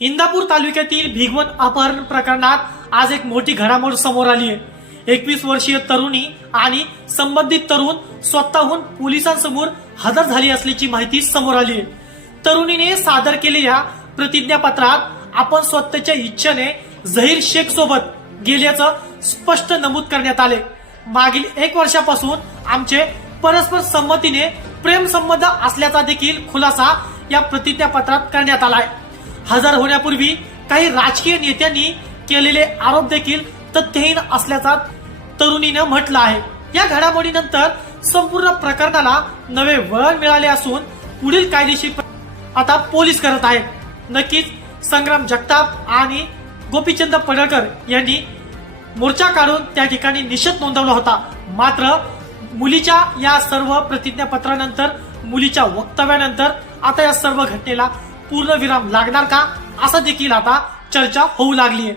इंदापूर तालुक्यातील भिगवण अपहरण प्रकरणात आज एक मोठी घडामोड समोर आली आहे। 21 वर्षीय तरुणी आणि संबंधित तरुण स्वतःहून पोलिसांसमोर हजर झाली असल्याची माहिती समोर आली आहे। तरुणीने सादर केलेल्या प्रतिज्ञापत्रात आपण स्वतःच्या इच्छेने झहीर शेख सोबत गेल्याचं स्पष्ट नमूद करण्यात आले। मागील 1 वर्षापासून आमचे परस्पर संमतीने प्रेम संबंध असल्याचा देखील खुलासा या प्रतिज्ञापत्रात करण्यात आलाय। हजर होण्यापूर्वी काही राजकीय नेत्यांनी केलेले आरोप देखील तथ्यहीन असल्याचा तरुणीनं म्हटलं आहे। या घडामोडीनंतर संपूर्ण प्रकरणाला नवे वळण मिळाले असून पुढील कायदेशीर आता पोलीस करत आहेत। नक्कीच संग्राम जगताप आणि गोपीचंद पडळकर यांनी मोर्चा काढून त्या ठिकाणी निषेध नोंदवला होता। मात्र मुलीच्या या सर्व प्रतिज्ञापत्रानंतर, मुलीच्या वक्तव्यानंतर आता या सर्व घटनेला पूर्णविराम लागणार का, असं देखील आता चर्चा होऊ लागली आहे।